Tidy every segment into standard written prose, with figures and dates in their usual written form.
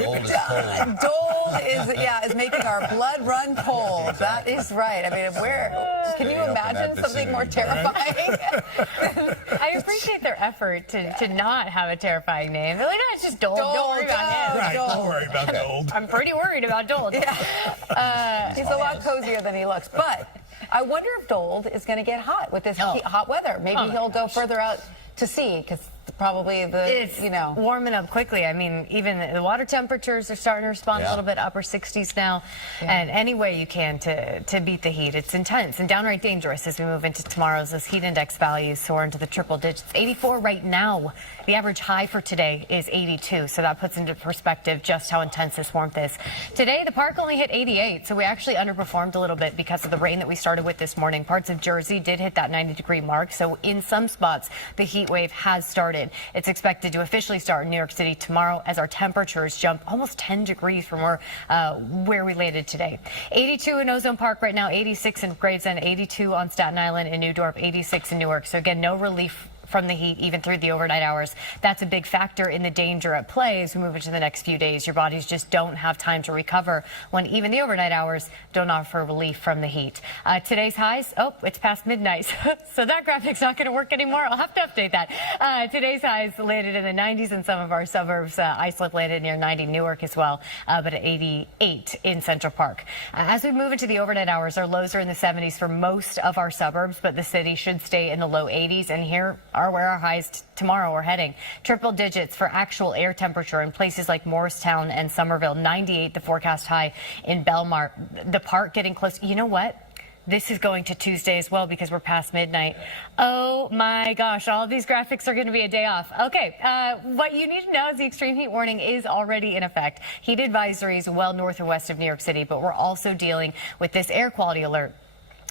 word. Dold is cold. Dold is making our blood run cold. That is right. I mean, can you imagine something more terrifying? I appreciate their effort to not have a terrifying name. They're like, no, it's just Dold. Don't worry about him. Right, don't worry about Dold. I'm pretty worried about Dold. Yeah. He's a lot cozier than he looks. But I wonder if Dold is going to get hot with this hot weather. Maybe he'll go further out to sea because probably it's warming up quickly. I mean, even the water temperatures are starting to respond a little bit, upper 60s now. And any way you can to beat the heat. It's intense and downright dangerous as we move into tomorrow's. Those heat index values soar into the triple digits. 84 right now. The average high for today is 82, so that puts into perspective just how intense this warmth is. Today, the park only hit 88, so we actually underperformed a little bit because of the rain that we started with this morning. Parts of Jersey did hit that 90-degree mark, so in some spots, the heat wave has started. It's expected to officially start in New York City tomorrow as our temperatures jump almost 10 degrees from where we landed today. 82 in Ozone Park right now, 86 in Gravesend, 82 on Staten Island and New Dorp, 86 in Newark. So again, no relief from the heat even through the overnight hours. That's a big factor in the danger at play as we move into the next few days. Your bodies just don't have time to recover when even the overnight hours don't offer relief from the heat. Today's highs, it's past midnight, so that graphic's not going to work anymore. I'll have to update that. Today's highs landed in the 90s in some of our suburbs. Islip landed near 90 Newark as well, but at 88 in Central Park. As we move into the overnight hours, our lows are in the 70s for most of our suburbs, but the city should stay in the low 80s, and here are where our highs tomorrow are heading. Triple digits for actual air temperature in places like Morristown and Somerville. 98 the forecast high in Belmar. The park getting close. You know what? This is going to Tuesday as well because we're past midnight. Oh my gosh, all of these graphics are going to be a day off. Okay, what you need to know is the extreme heat warning is already in effect. Heat advisories well north and west of New York City, but we're also dealing with this air quality alert.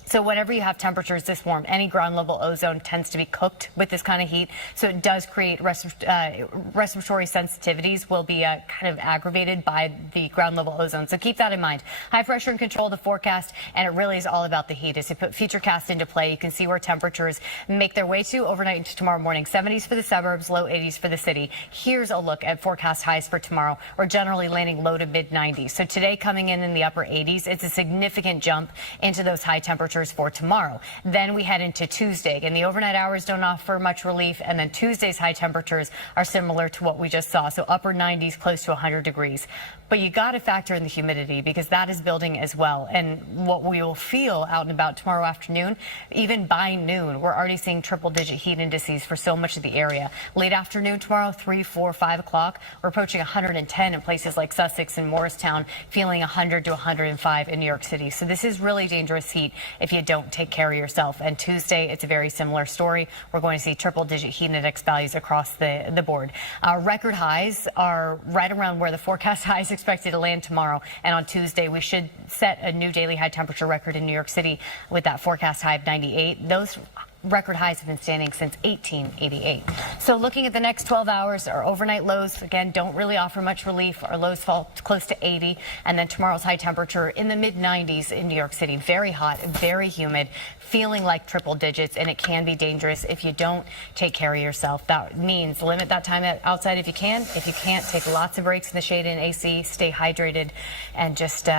So whenever you have temperatures this warm, any ground level ozone tends to be cooked with this kind of heat. So it does create respiratory sensitivities will be kind of aggravated by the ground level ozone. So keep that in mind. High pressure and control the forecast, and it really is all about the heat. As you put Futurecast into play, you can see where temperatures make their way to overnight into tomorrow morning. 70s for the suburbs, low 80s for the city. Here's a look at forecast highs for tomorrow. We're generally landing low to mid 90s. So today coming in the upper 80s, it's a significant jump into those high temperatures for tomorrow. Then we head into Tuesday, and the overnight hours don't offer much relief, and then Tuesday's high temperatures are similar to what we just saw, so upper 90s, close to 100 degrees. But you got to factor in the humidity because that is building as well, and what we will feel out and about tomorrow afternoon, even by noon, we're already seeing triple-digit heat indices for so much of the area. Late afternoon tomorrow, 3, 4, 5 o'clock, we're approaching 110 in places like Sussex and Morristown, feeling 100 to 105 in New York City. So this is really dangerous heat if you don't take care of yourself. And Tuesday, it's a very similar story. We're going to see triple-digit heat index values across the board. Our record highs are right around where the forecast high is expected to land tomorrow. And on Tuesday, we should set a new daily high temperature record in New York City with that forecast high of 98. Those record highs have been standing since 1888. So looking at the next 12 hours, our overnight lows, again, don't really offer much relief. Our lows fall close to 80. And then tomorrow's high temperature in the mid-90s in New York City. Very hot, very humid, feeling like triple digits, and it can be dangerous if you don't take care of yourself. That means limit that time outside if you can. If you can't, take lots of breaks in the shade and AC, stay hydrated, and just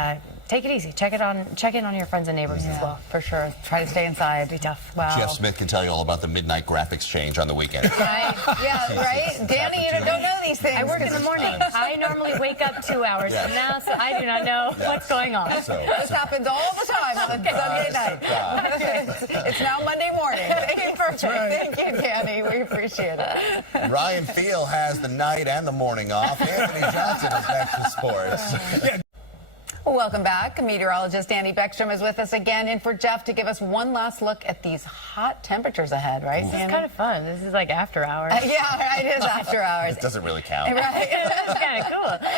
take it easy. Check in on your friends and neighbors as well, for sure. Try to stay inside. Be tough. Wow. Jeff Smith can tell you all about the midnight graphics change on the weekend. Right. Yeah, right? Danny, you don't know these things. I work in the morning. I normally wake up 2 hours from now, so I do not know what's going on. This happens all the time on Sunday night. It's now Monday morning. Thank you, perfect. Thank you, Danny. We appreciate it. Ryan Field has the night and the morning off. Anthony Johnson is next to sports. Welcome back. Meteorologist Dani Beckstrom is with us again, and for Jeff to give us one last look at these hot temperatures ahead, right? This is kind of fun. This is like after hours. Yeah, it is after hours. It doesn't really count. Right. That's kind of cool.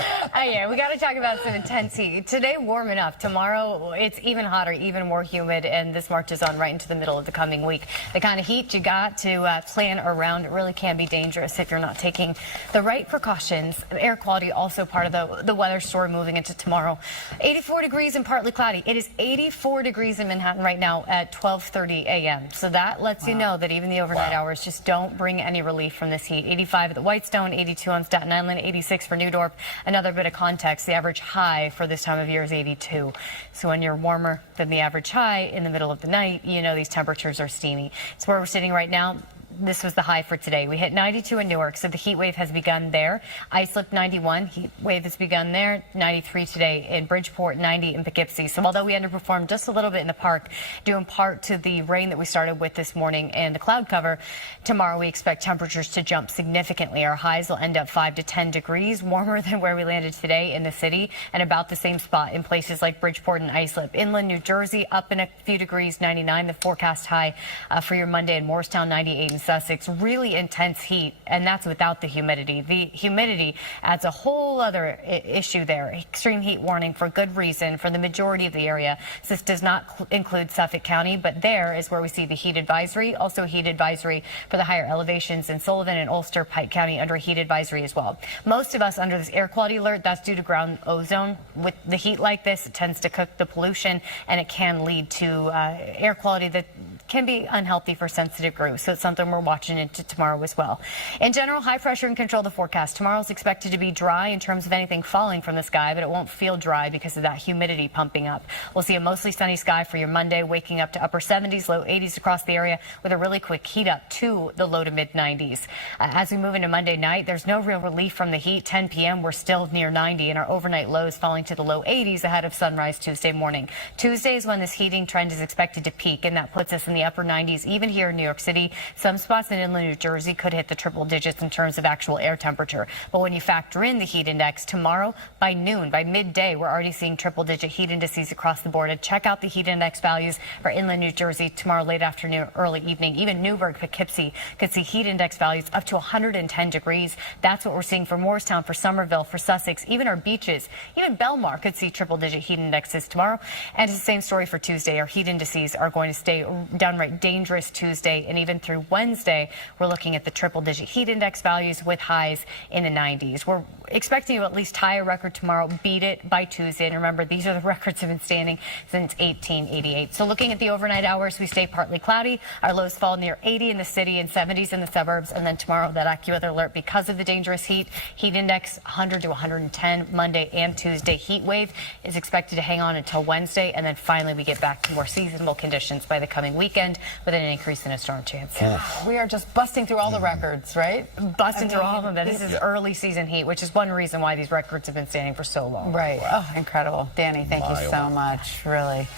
Yeah, we got to talk about some intense heat. Today, warm enough. Tomorrow, it's even hotter, even more humid, and this marches on right into the middle of the coming week. The kind of heat you got to plan around, it really can be dangerous if you're not taking the right precautions. Air quality also part of the weather story moving into tomorrow. 84 degrees and partly cloudy. It is 84 degrees in Manhattan right now at 12:30 a.m. So that lets you know that even the overnight hours just don't bring any relief from this heat. 85 at the Whitestone, 82 on Staten Island, 86 for New Dorp. Another bit of context, the average high for this time of year is 82. So when you're warmer than the average high in the middle of the night, you know these temperatures are steamy. It's where we're sitting right now. This was the high for today. We hit 92 in Newark, so the heat wave has begun there. Islip 91, heat wave has begun there. 93 today in Bridgeport, 90 in Poughkeepsie. So although we underperformed just a little bit in the park, due in part to the rain that we started with this morning and the cloud cover, tomorrow we expect temperatures to jump significantly. Our highs will end up 5 to 10 degrees warmer than where we landed today in the city, and about the same spot in places like Bridgeport and Islip. Inland New Jersey up in a few degrees, 99. The forecast high for your Monday in Morristown, 98 in Sussex. Really intense heat, and that's without the humidity. The humidity adds a whole other issue there. Extreme heat warning for good reason for the majority of the area. This does not include Suffolk County, but there is where we see the heat advisory. Also a heat advisory for the higher elevations in Sullivan and Ulster, Pike County under a heat advisory as well. Most of us under this air quality alert, that's due to ground ozone. With the heat like this, it tends to cook the pollution, and it can lead to air quality that can be unhealthy for sensitive groups. So it's something we're watching into tomorrow as well. In general, high pressure and control the forecast. Tomorrow is expected to be dry in terms of anything falling from the sky, but it won't feel dry because of that humidity pumping up. We'll see a mostly sunny sky for your Monday, waking up to upper 70s, low 80s across the area with a really quick heat up to the low to mid 90s. As we move into Monday night, there's no real relief from the heat. 10 p.m. we're still near 90 and our overnight lows falling to the low 80s ahead of sunrise Tuesday morning. Tuesday is when this heating trend is expected to peak, and that puts us in the upper 90s, even here in New York City. Some spots in inland New Jersey could hit the triple digits in terms of actual air temperature. But when you factor in the heat index, tomorrow by noon, by midday, we're already seeing triple digit heat indices across the board. And check out the heat index values for inland New Jersey tomorrow late afternoon, early evening. Even Newburgh, Poughkeepsie could see heat index values up to 110 degrees. That's what we're seeing for Morristown, for Somerville, for Sussex, even our beaches. Even Belmar could see triple digit heat indexes tomorrow. And it's the same story for Tuesday. Our heat indices are going to stay downright dangerous Tuesday, and even through Wednesday, we're looking at the triple digit heat index values with highs in the 90s. We're expecting to at least tie a record tomorrow, beat it by Tuesday. And remember, these are the records have been standing since 1888. So looking at the overnight hours, we stay partly cloudy. Our lows fall near 80 in the city and 70s in the suburbs. And then tomorrow, that AccuWeather alert because of the dangerous heat index 100 to 110 Monday and Tuesday. Heat wave is expected to hang on until Wednesday. And then finally, we get back to more seasonable conditions by the coming weekend with an increase in a storm chance. We are just busting through all the records, right? Busting through all of them. This is early season heat, which is one reason why these records have been standing for so long. Right. Oh, incredible. Dani, thank you so much. Really.